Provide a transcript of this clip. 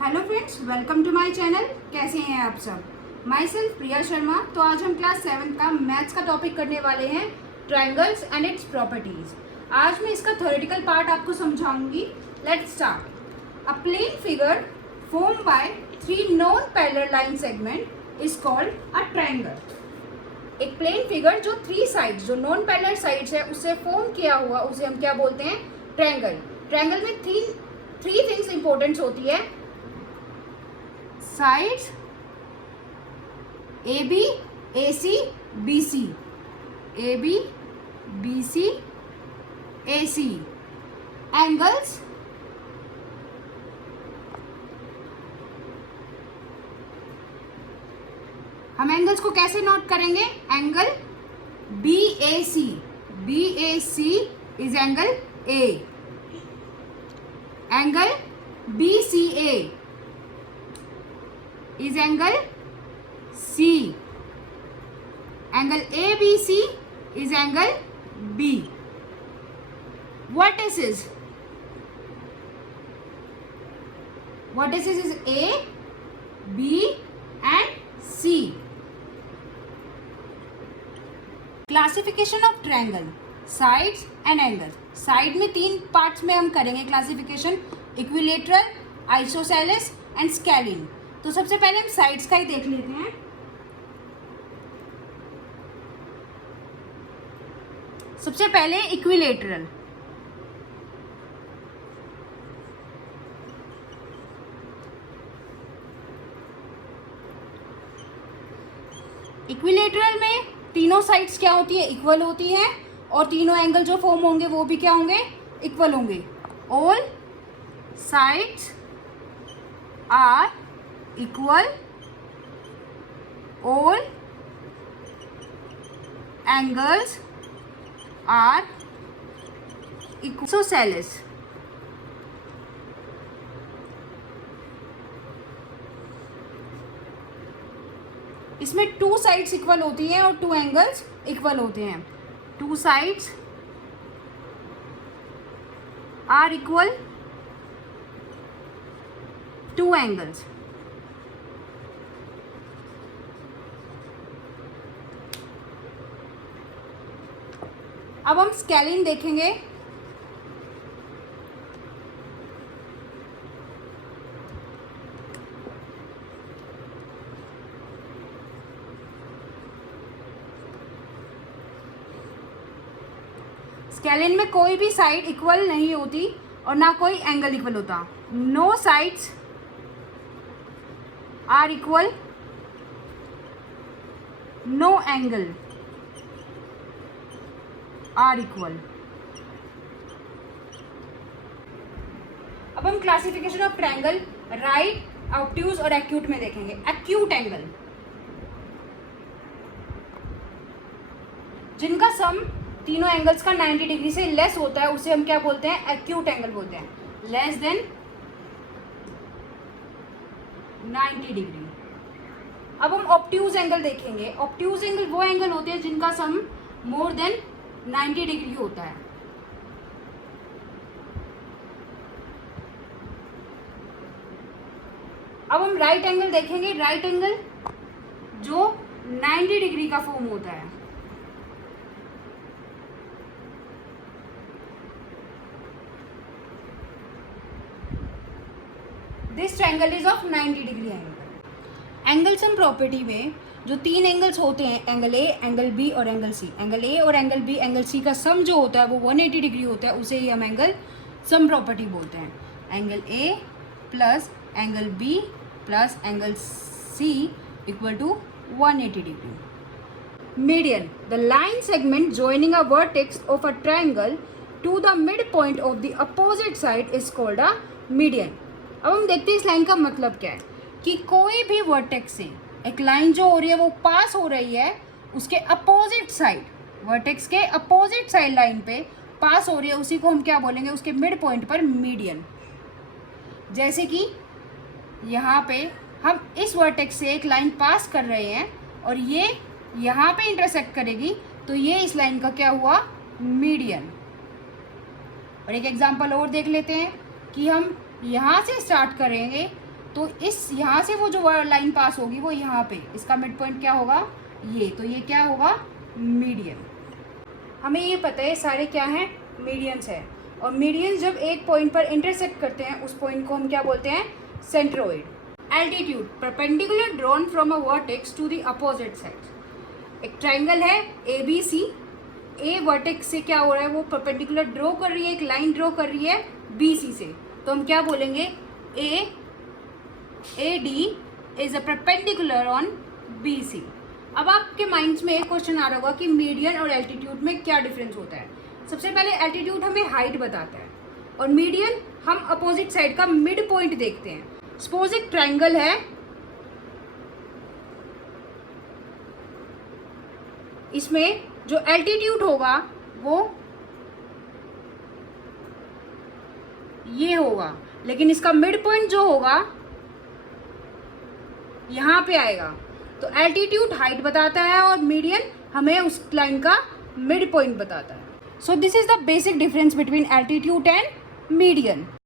Hello friends, welcome to my channel. कैसे हैं आप सब? Myself Priya Sharma. तो आज हम क्लास 7 का मैथ्स का टॉपिक करने वाले हैं, ट्रायंगल्स एंड इट्स प्रॉपर्टीज। आज मैं इसका थ्योरेटिकल पार्ट आपको समझाऊंगी। Let's start. A plane figure form by 3 non parallel line segment is called a triangle. एक प्लेन फिगर जो 3 साइड्स, जो नॉन पैरेलल साइड्स है, उससे फॉर्म किया हुआ, उसे हम क्या बोलते हैं? ट्रायंगल। ट्रायंगल में थ्री थिंग्स इंपॉर्टेंट होती है: sides A B, A C, B C, A B, B C, A C, angles, हम एंगल्स को कैसे नोट करेंगे? Angle B A C, B A C is angle A, angle B C A is angle C, angle ABC is angle B. Vertices is A, B and C. Classification of triangle, sides and angle. Side में 3 parts में हम करेंगे classification: equilateral, isosceles and scalene. तो सबसे पहले हम sides का ही देख लेते हैं। सबसे पहले इक्विलेटरल। इक्विलेटरल में तीनों साइड्स क्या होती है? इक्वल होती हैं, और तीनों एंगल जो फॉर्म होंगे वो भी क्या होंगे? इक्वल होंगे। All sides are equal, all angles are isosceles। इसमें 2 साइड्स इक्वल होती हैं और 2 एंगल्स इक्वल होते हैं। 2 साइड्स आर इक्वल, 2 एंगल्स। अब हम स्केलिन देखेंगे। स्केलिन में कोई भी साइड इक्वल नहीं होती और ना कोई एंगल इक्वल होता। No sides are equal, no angle are equal. अब हम classification of triangle right, obtuse और एक्यूट में देखेंगे। एक्यूट एंगल, जिनका सम तीनों एंगल्स का 90 डिग्री से लेस होता है, उसे हम क्या बोलते हैं? एक्यूट एंगल बोलते हैं। Less than 90 degree. अब हम ऑब्ट्यूज एंगल देखेंगे। ऑब्ट्यूज एंगल वो एंगल होते हैं जिनका सम मोर देन 90 डिग्री होता है। अब हम राइट एंगल देखेंगे। राइट एंगल जो 90 डिग्री का फॉर्म होता है। This triangle is of 90 degree angle. Angle sum property में जो 3 एंगल्स होते हैं, एंगल ए, एंगल बी और एंगल सी। एंगल ए और एंगल बी, एंगल सी का सम जो होता है वो 180 डिग्री होता है, उसे ही हम एंगल सम प्रॉपर्टी बोलते हैं। Angle A plus angle B plus angle C equal to 180 degree. Median, the line segment joining a vertex of a triangle to the mid point of the opposite side is called a median. अब हम देखते हैं इस line का मतलब क्या है, कि कोई भी वर्टेक्स से एक लाइन जो हो रही है वो पास हो रही है, उसके अपोजिट साइड, वर्टेक्स के अपोजिट साइड लाइन पे पास हो रही है, उसी को हम क्या बोलेंगे? उसके मिड पॉइंट पर मीडियन। जैसे कि यहाँ पे हम इस वर्टेक्स से एक लाइन पास कर रहे हैं और ये यहाँ पे इंटरसेक्ट करेगी, तो ये इस लाइन का क्या हुआ? मीडियन। और एक एग्जांपल और देख लेते हैं कि हम यहाँ से स्टार्ट करेंगे तो इस यहाँ से वो जो लाइन पास होगी वो यहाँ पे, इसका मिड पॉइंट क्या होगा, ये, तो ये क्या होगा, मीडियन। हमें ये पता है सारे क्या हैं, मीडियंस है, और मीडियंस जब एक पॉइंट पर इंटरसेक्ट करते हैं उस पॉइंट को हम क्या बोलते हैं, centroid. Altitude, perpendicular drawn from a vertex to the opposite side. एक ट्राइंगल है A B C, A vertex से क्या हो रहा है, वो परपेंडिकुलर ड्रॉ कर रही है, एक लाइन ड्रॉ कर रही है बी सी से, तो हम क्या बोलेंगे, A D is a perpendicular on B C. अब आपके माइंड्स में एक क्वेश्चन आ रहा होगा कि मीडियन और एल्टीट्यूड में क्या डिफरेंस होता है। सबसे पहले एल्टीट्यूड हमें हाइट बताता है और मीडियन हम अपोजिट साइड का मिड पॉइंट देखते हैं। सपोज एक ट्राइंगल है, इसमें जो एल्टीट्यूड होगा वो ये होगा, लेकिन इसका मिड पॉइंट जो होगा यहाँ पे आएगा। तो एल्टीट्यूड हाइट बताता है और मीडियन हमें उस लाइन का मिड पॉइंट बताता है। So this is the basic difference between altitude and median.